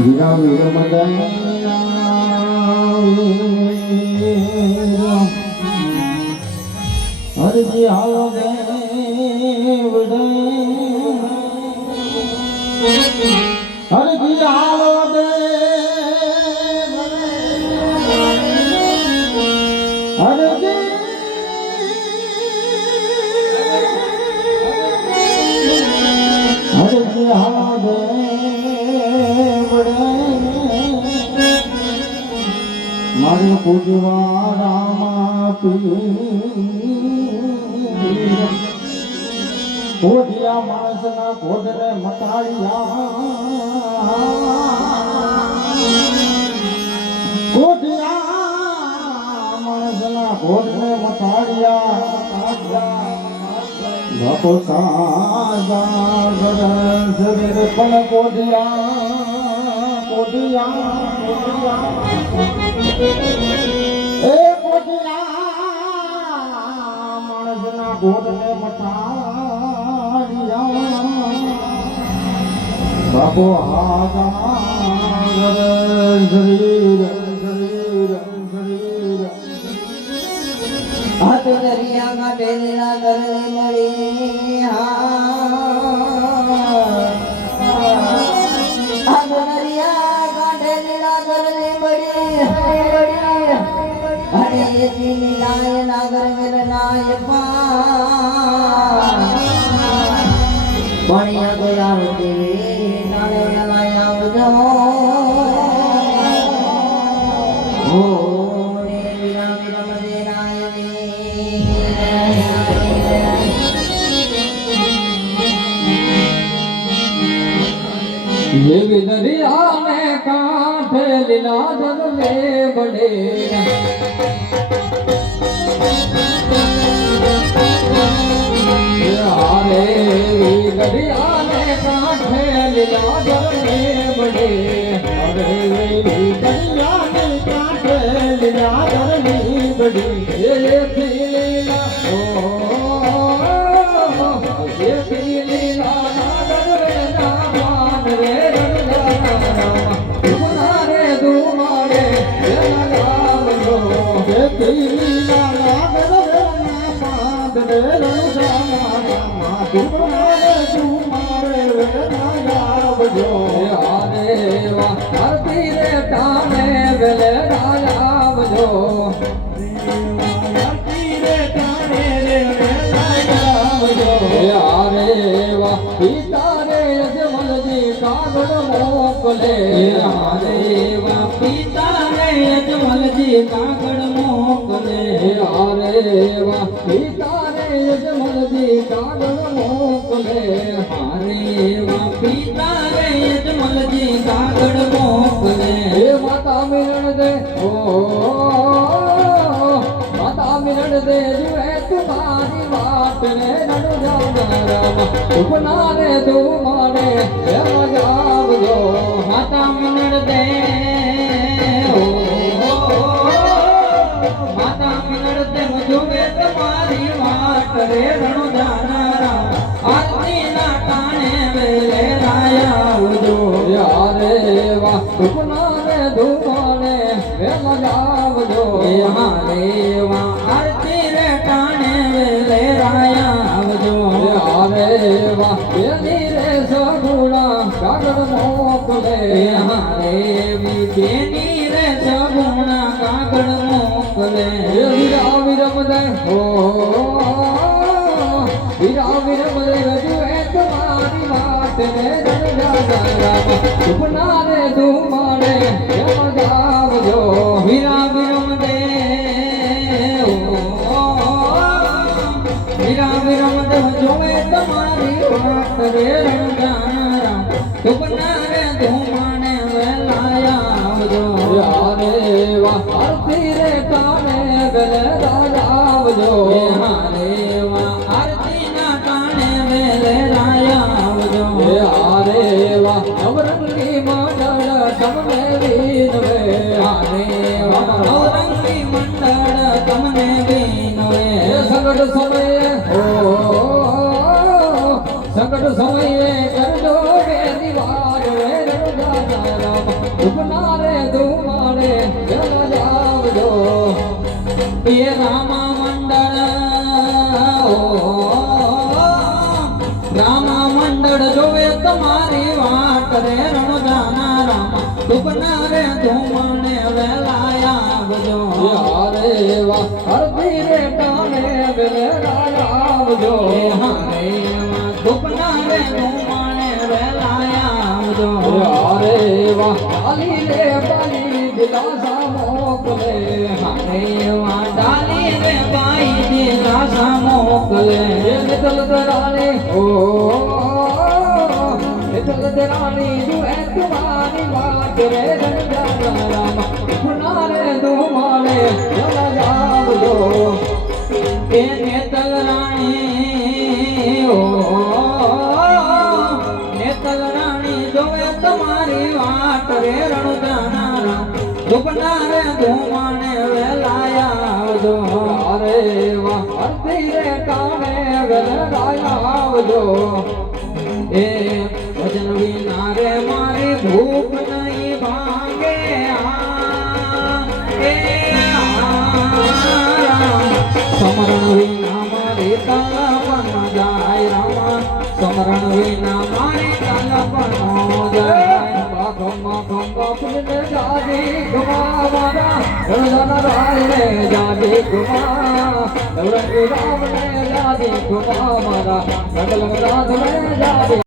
વીરા વીર મદન હરજી હાલો દેવ હરજી હાલો દેવ હરજી હરજી હાલો દેવ મારી પૂજવા રામા પીર કોઢિયા માણસના કોઢને મટાડ્યા કોઢિયા માણસના કોઢને મટાડ્યા બાપો સાજા શરીર પણ કોઢિયા કોઢિયા એ કોઢિયા માણસના કોઢને મટાડ્યા બાપો હાજા શરીર શરીર શરીર હાથ દરિયા કાંઠે લીલા કરને મળી હાથ દરિયા કાંઠે લીલા કરને મળી અરે એથી લીલાય નાગર વિરનાય પાણીયા ગોલાવતી નાળે લાય આવજો હો ये दरिया में कांठे लीला जगले बड़े हारे दरिया में कांठे लीला जगले बड़े अरे दरिया में कांठे लीला जगले बड़े ये लीला ओ ये लीला મોકલે પિતા રે અજમલજી કાગળ મોકલે અરે વાહ પિતા રે અજમલજી કાગળ મોકલે અરે વાહ પિતા રે અજમલજી કાગળ મોકલે હે માતા મિલન દે ઓ માતા મિલન દે જીવે તુમારી વાત રે નડુ જાનારામ ઉપના રે તું માને હે મજાવજો માતા મિલન દે માતા મિલન દે જોવે તમારી વાત રે રણુ જાનારામ આરતી ના કાણે વેલે રાયાવજો યારે વાહ ઉપના રે ધુમાને હે મજાવજો હારે વાહ આરતી રે કાણે વેલે રાયાવજો યારે વાહ બેની રે સગુણા કાગળ મોકલે હારે બેની રે સગુણા કાગળ મોકલે વીરા વિરમ દે હો વીરા વિરમ દે રજુએ તમારી વાત ને જનજારામ સુપના રે ધુમાડે જમ જાવજો વીરા વિરમ દે વીરા વિરમ દે જોવે તમારી વાત રે જનજારામ સુપના રે ધુમાડે વેલાયા આવજો યારે વાહ આરતી રે કાને વેલે રાજાવજો હારે વાહ આરતી ના કાને વેલે રાયાવજો હારે વાહ નવરંગી મંડળ તમને વિનવે હારે વાહ નવરંગી મંડળ તમને વિનવે સંકટ સમયે ઓ સંકટ સમયે કરજો બે દીવાર રે રણુજા રામ ઉપના રે ધુમાડે વેલા જાવજો એ રામા મંડળ રામા મંડળ જોવે તમારી વાટ રે રણજાના રામા ઉપના રે ધુમાડે વેલા આવજો હારે વાહ હરદી રે ટાણે વેલા આવજો હારે ઉપના રે ધુમાડે વેલા આવજો હારે વાહ ડાલી રે બાલી દિલાસા મોકલે હારે વાહ ડાલી રે બાઈ દિલાસા મોકલે નિતલ દરાણી નિતલ દરાણી જુએ તમારી વાત રે રણજાના રામા ઉપના રે ધુમાડે વેલા જાવજો એ નેતલ રાણી નેતલ રાણી જોવે તમારી વાટ રે રણજાના રામ ધુપના રે ધુમાડે વેલા આવજો અરે વાહ અરતી રે કાને વેલા આવજો એ ભજન વિના રે મારી ભૂખ નહીં ભાંગે એ સમરણ વિના મારી તલપન જાય રામા સમરણ વિના મારી તલપન જાય બાપને જાજી ગુમા મારા રણજાના રાય રે જાજી ગુમા રામને જાજી ગુમા મારા રંગલંગ રાધને જાજી